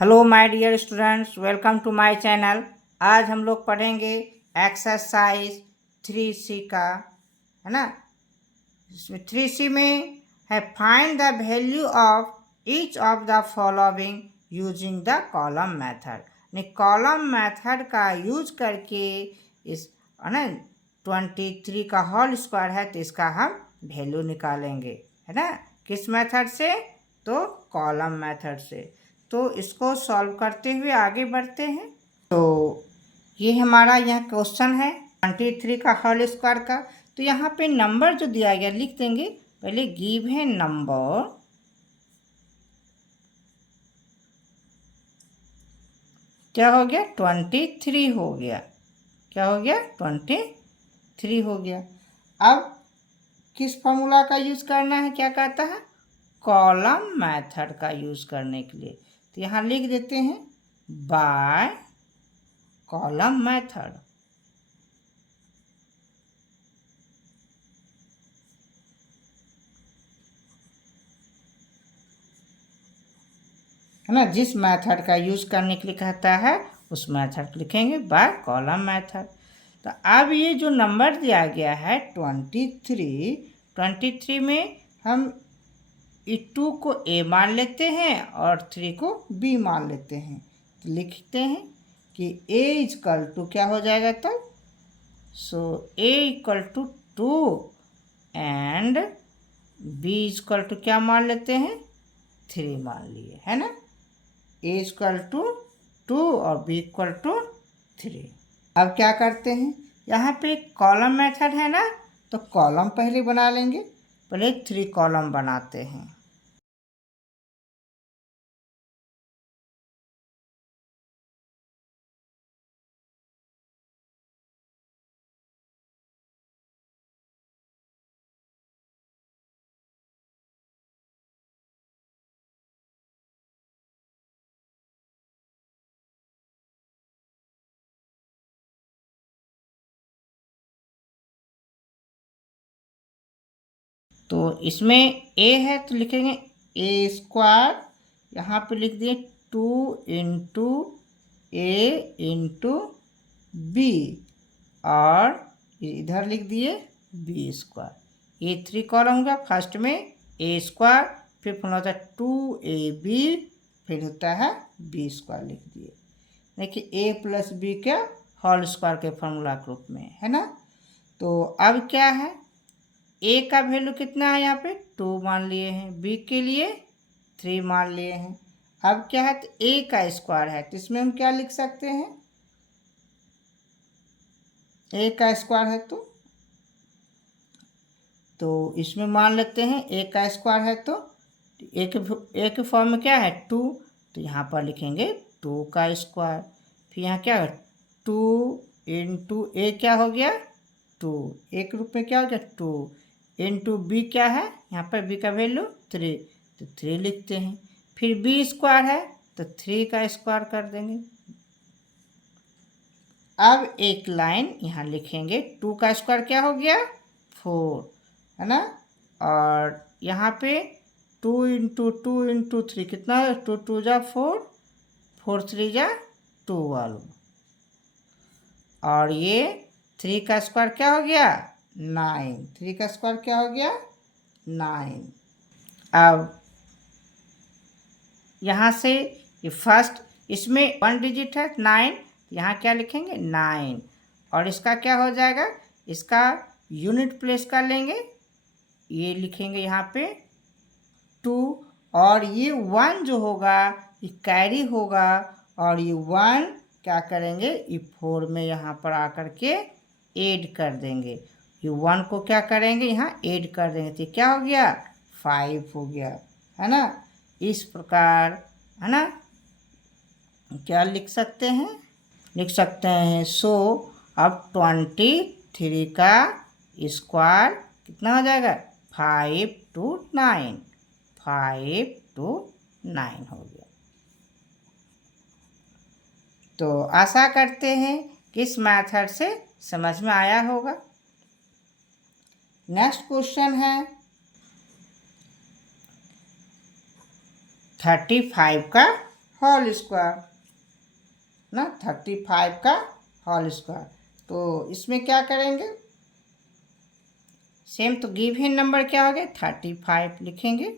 Hello my dear students, welcome to my channel. आज हम लोग पढ़ेंगे एक्सरसाइज 3C का, है ना। इसमें 3C में है find the value of each of the following using the column method. यानी कॉलम मेथड का यूज करके इस, है ना, 23 का होल स्क्वायर है तो इसका हम वैल्यू निकालेंगे, है ना। किस मेथड से? तो कॉलम मेथड से। तो इसको सॉल्व करते हुए आगे बढ़ते हैं। तो ये हमारा यह क्वेश्चन है 23 का होल स्क्वायर का। तो यहाँ पे नंबर जो दिया गया लिख देंगे। पहले गिव है नंबर, क्या हो गया? 23 हो गया। क्या हो गया? 23 हो गया। अब किस फॉर्मूला का यूज करना है? क्या कहता है? कॉलम मेथड का यूज करने के लिए। तो यहाँ लिख देते हैं बाय कॉलम मेथड, है ना। जिस मेथड का यूज करने के लिए कहता है उस मेथड को लिखेंगे बाय कॉलम मेथड। तो अब ये जो नंबर दिया गया है 23 में हम 2 को A मान लेते हैं और 3 को B मान लेते हैं। तो लिखते हैं कि A इक्वल टू क्या हो जाएगा तब? So A equal to 2 and B equal to क्या मान लेते हैं? 3 मान लिए, है ना। A इक्वल टू 2 और B इक्वल टू 3। अब क्या करते हैं? यहाँ पे कॉलम मेथड है ना, तो कॉलम पहले बना लेंगे। पहले 3 कॉलम बनाते हैं। तो इसमें A है तो लिखेंगे A स्क्वायर, यहाँ पे लिख दिए 2 इंटू A इंटू B, और इधर लिख दिए B स्क्वायर। ये 3 कॉलम होगा। फर्स्ट में A स्क्वायर, फिर होता है 2AB, फिर होता है B स्क्वायर लिख दिए। देखिए A प्लस B क्या होल स्क्वायर के फॉर्मूला के रूप में, है ना। तो अब क्या है? A का वैल्यू कितना है? यहाँ पे 2 मान लिए हैं, B के लिए 3 मान लिए हैं। अब क्या है? तो A का स्क्वायर है तो इसमें हम क्या लिख सकते हैं? A का स्क्वायर है तो इसमें मान लेते हैं A का स्क्वायर है तो A के फॉर्म में क्या है? 2, तो यहाँ पर लिखेंगे 2 का स्क्वायर। फिर यहाँ क्या है? 2 इंटू A क्या हो गया? 2। A के रूप में क्या हो गया? 2 इंटू B क्या है? यहाँ पर B का वैल्यू 3, तो 3 लिखते हैं। फिर B स्क्वायर है तो 3 का स्क्वायर कर देंगे। अब एक लाइन यहाँ लिखेंगे, 2 का स्क्वायर क्या हो गया? 4, है ना। और यहाँ पे 2 इंटू 2 इंटू 3 कितना? 2 2 जा 4, 4 3 जा 12, और ये 3 का स्क्वायर क्या हो गया? 9। 3 का स्क्वायर क्या हो गया? 9। अब यहाँ से ये फर्स्ट, इसमें 1 डिजिट है 9, यहाँ क्या लिखेंगे? 9, और इसका क्या हो जाएगा? इसका यूनिट प्लेस कर लेंगे, ये लिखेंगे यहाँ पे 2, और ये 1 जो होगा ये कैरी होगा, और ये 1 क्या करेंगे? ये 4 में यहाँ पर आकर के ऐड कर देंगे। ये 1 को क्या करेंगे? यहाँ ऐड कर देंगे तो क्या हो गया? 5 हो गया, है ना। इस प्रकार, है ना, क्या लिख सकते हैं? लिख सकते हैं सो अब 23 का स्क्वायर कितना हो जाएगा? 5 to 9, 5 to 9 हो गया। तो आशा करते हैं कि इस मेथड से समझ में आया होगा। नेक्स्ट क्वेश्चन है 35 का होल स्क्वायर ना, 35 का होल स्क्वायर। तो इसमें क्या करेंगे, सेम तो गिवन नंबर क्या हो गया 35 लिखेंगे।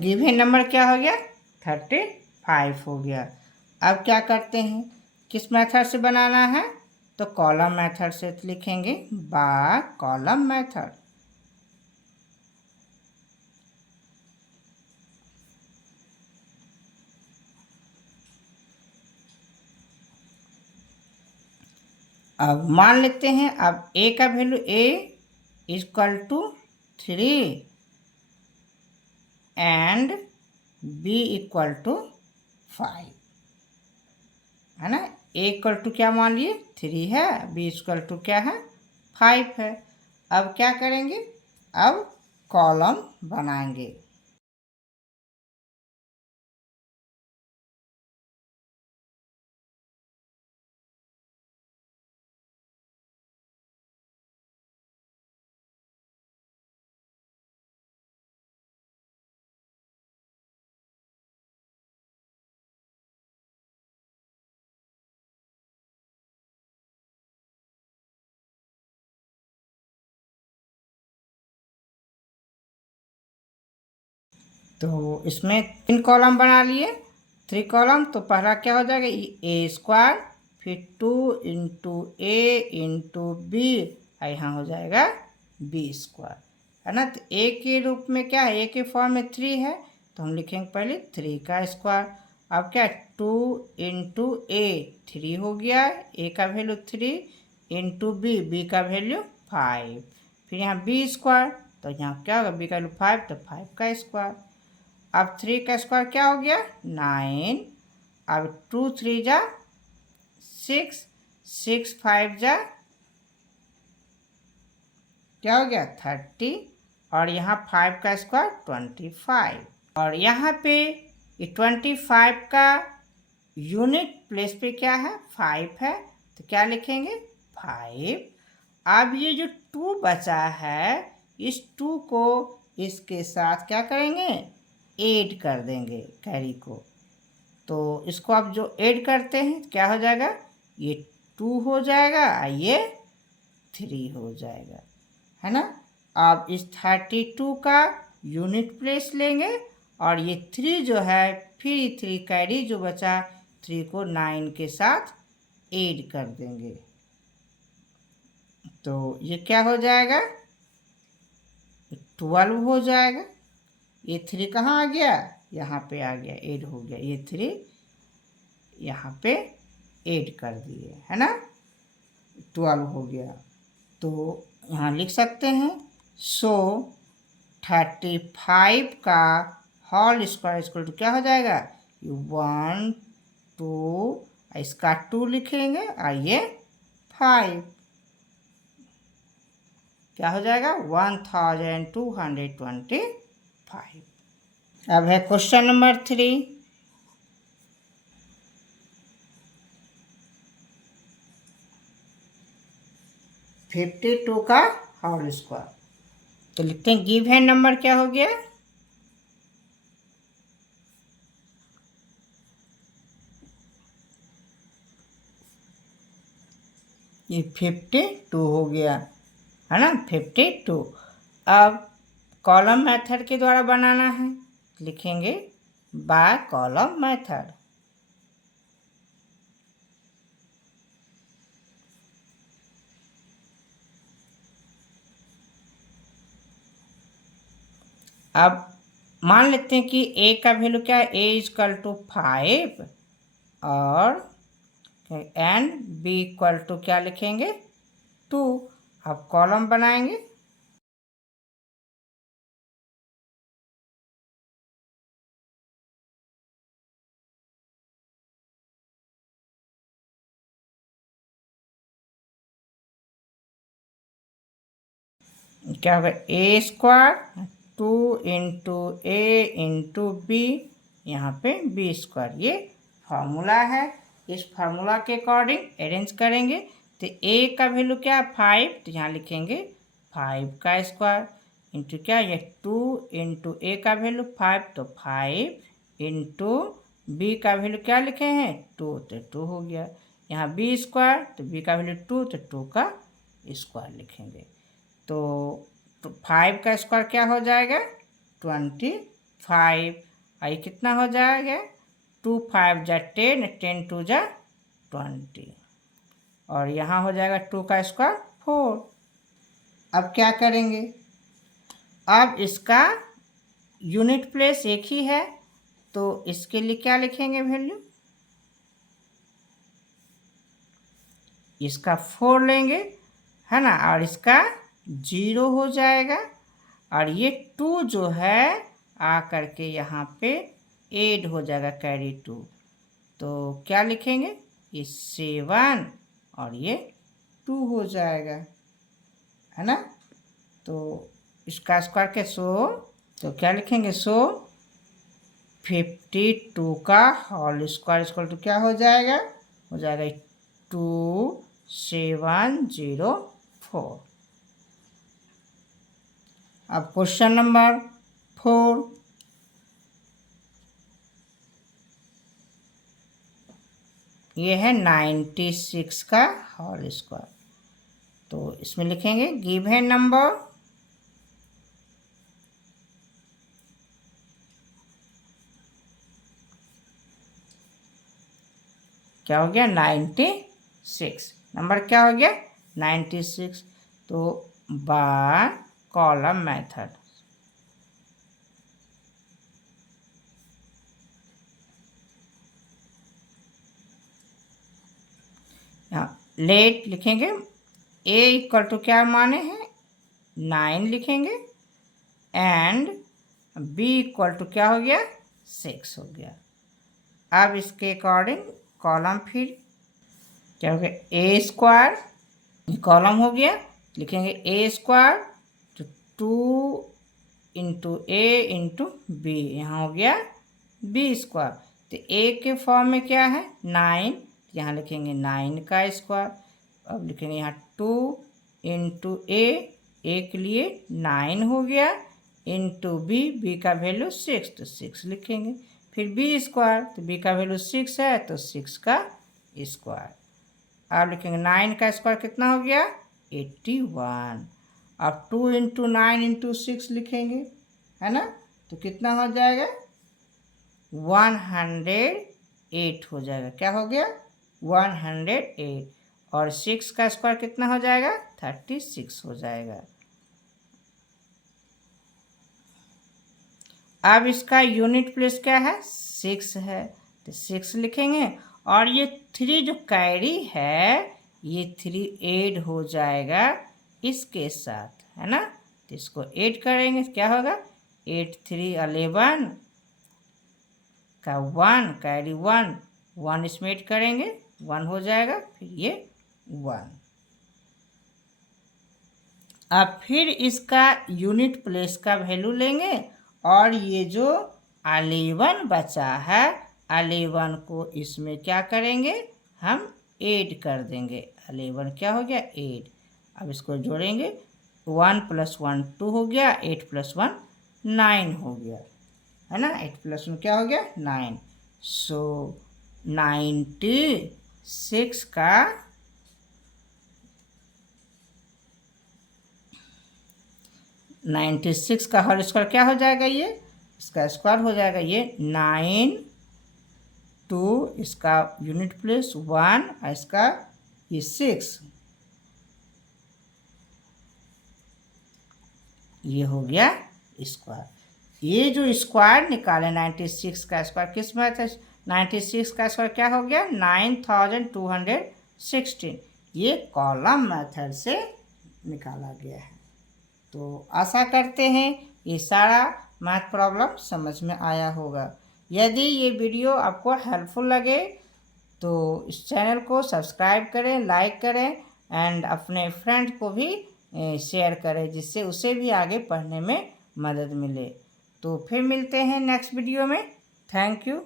गिवन नंबर क्या हो गया 35 हो गया। अब क्या करते हैं, किस मेथड से बनाना है, तो कॉलम मेथड से लिखेंगे, बाय कॉलम मेथड। अब मान लेते हैं, अब a का value a equal to 3 and b equal to 5 है ना। a इक्वल टू क्या मान लिए 3 है, b इक्वल टू क्या है 5 है। अब क्या करेंगे, अब कॉलम बनाएंगे। तो इसमें 3 कॉलम बना लिए, 3 कॉलम। तो पहला क्या हो जाएगा ए स्क्वायर, फिर 2 इंटू ए इंटू बी, और यहाँ हो जाएगा बी स्क्वायर है ना। तो ए के रूप में क्या है, ए के फॉर्म में 3 है, तो हम लिखेंगे पहले 3 का स्क्वायर। अब क्या 2 इंटू ए 3 हो गया, ए का वैल्यू 3 इंटू बी, बी का वैल्यू 5, फिर यहाँ बी स्क्वायर, तो यहाँ क्या होगा बी का वैल्यू 5, तो 5 का स्क्वायर। अब 3 का स्क्वायर क्या हो गया 9, अब 2 3 जा 6, 6 5 जा क्या हो गया 30, और यहाँ 5 का स्क्वायर 25, और यहाँ पे ये 25 का यूनिट प्लेस पे क्या है 5 है, तो क्या लिखेंगे 5। अब ये जो 2 बचा है, इस 2 को इसके साथ क्या करेंगे ऐड कर देंगे कैरी को। तो इसको आप जो ऐड करते हैं क्या हो जाएगा, ये 2 हो जाएगा, ये 3 हो जाएगा है ना। अब इस 32 का यूनिट प्लेस लेंगे, और ये 3 जो है फिर 3 कैरी जो बचा 3 को 9 के साथ ऐड कर देंगे। तो ये क्या हो जाएगा 12 हो जाएगा। ये 3 कहाँ आ गया, यहाँ पे आ गया, ऐड हो गया, ये 3 यहाँ पे ऐड कर दिए है ना, 12 हो गया। तो यहाँ लिख सकते हैं, सो 35 का होल स्क्वायर इक्वल टू क्या हो जाएगा 1 2, इसका 2 लिखेंगे, और ये 5 क्या हो जाएगा 1225। अब है क्वेश्चन नंबर 3। 52 का होल स्क्वायर, तो लिखते हैं गिवन नंबर क्या हो गया, ये 52 हो गया है ना 52। अब कॉलम मेथड के द्वारा बनाना है, लिखेंगे बाय कॉलम मेथड। अब मान लेते हैं कि a का वैल्यू क्या है, a इक्वल टू 5, और एंड b इक्वल टू क्या लिखेंगे 2। अब कॉलम बनाएंगे, क्या होगा ए स्क्वायर 2 इंटू ए इंटू बी, यहाँ पे बी स्क्वायर, ये फॉर्मूला है। इस फार्मूला के अकॉर्डिंग अरेंज करेंगे तो a का वैल्यू क्या है 5, तो यहाँ लिखेंगे 5 का स्क्वायर इंटू क्या ये 2 इंटू a का वैल्यू 5, तो 5 इंटू b का वैल्यू क्या लिखे हैं 2, तो 2 हो गया। यहाँ b स्क्वायर तो b का वैल्यू 2, तो 2 का स्क्वायर लिखेंगे। तो 5 का स्क्वायर क्या हो जाएगा 25, और ये कितना हो जाएगा 2 5 जा 10, 10 2 जा 20, और यहाँ हो जाएगा 2 का स्क्वायर 4। अब क्या करेंगे, अब इसका यूनिट प्लेस एक ही है तो इसके लिए क्या लिखेंगे वैल्यू, इसका 4 लेंगे है ना, और इसका 0 हो जाएगा, और ये 2 जो है आ करके यहाँ पे ऐड हो जाएगा कैरी 2, तो क्या लिखेंगे ये 7 और ये 2 हो जाएगा है ना। तो इसका स्क्वायर के 100, तो क्या लिखेंगे 100, 52 का होल स्क्वायर इक्वल टू क्या हो जाएगा 2704। अब क्वेश्चन नंबर 4, ये है 96 का होल स्क्वायर, तो इसमें लिखेंगे गिवन नंबर क्या हो गया 96, नंबर क्या हो गया 96, तो बाय कॉलम मेथड यहाँ लेट लिखेंगे, a इक्वल टू क्या माने हैं 9 लिखेंगे, एंड b इक्वल टू क्या हो गया 6 हो गया। अब इसके अकॉर्डिंग कॉलम फिर क्या हो गया a स्क्वायर, कॉलम हो गया, लिखेंगे a स्क्वायर तो 2 इंटू a इंटू b, यहाँ हो गया b स्क्वायर, तो a के फॉर्म में क्या है 9, यहाँ लिखेंगे 9 का स्क्वायर। अब लिखेंगे यहाँ 2 इंटू a के लिए 9 हो गया, इंटू b का वैल्यू 6, तो 6 लिखेंगे। फिर b स्क्वायर, तो b का वैल्यू 6 है तो 6 का स्क्वायर। अब लिखेंगे 9 का स्क्वायर कितना हो गया 81, अब 2 इंटू 9 इंटू 6 लिखेंगे है ना, तो कितना हो जाएगा 108 हो जाएगा, क्या हो गया 108, और 6 का स्क्वायर कितना हो जाएगा 36 हो जाएगा। अब इसका यूनिट प्लेस क्या है 6 है, तो 6 लिखेंगे, और ये 3 जो कैरी है ये 3 ऐड हो जाएगा इसके साथ है ना, तो इसको ऐड करेंगे क्या होगा 8 3 11 का 1 कैरी 1 इसमें ऐड करेंगे 1 हो जाएगा, फिर ये 1। अब फिर इसका यूनिट प्लेस का वैल्यू लेंगे, और ये जो 11 बचा है 11 को इसमें क्या करेंगे हम ऐड कर देंगे, 11 क्या हो गया 8, अब इसको जोड़ेंगे 1 + 1 2 हो गया, 8 + 1 9 हो गया है ना, 8 + 1 क्या हो गया 9, सो 96 का 96 का होल स्क्वायर क्या हो जाएगा, ये इसका स्क्वायर हो जाएगा ये 9 2, इसका यूनिट प्लेस 1, इसका ये 6, ये हो गया स्क्वायर। ये जो स्क्वायर निकाले 96 का स्क्वायर किस में था, 96 का स्क्वायर क्या हो गया 9216, ये कॉलम मेथड से निकाला गया है। तो आशा करते हैं ये सारा मैथ प्रॉब्लम समझ में आया होगा। यदि ये वीडियो आपको हेल्पफुल लगे तो इस चैनल को सब्सक्राइब करें, लाइक करें, एंड अपने फ्रेंड को भी शेयर करें जिससे उसे भी आगे पढ़ने में मदद मिले। तो फिर मिलते हैं नेक्स्ट वीडियो में। Thank you.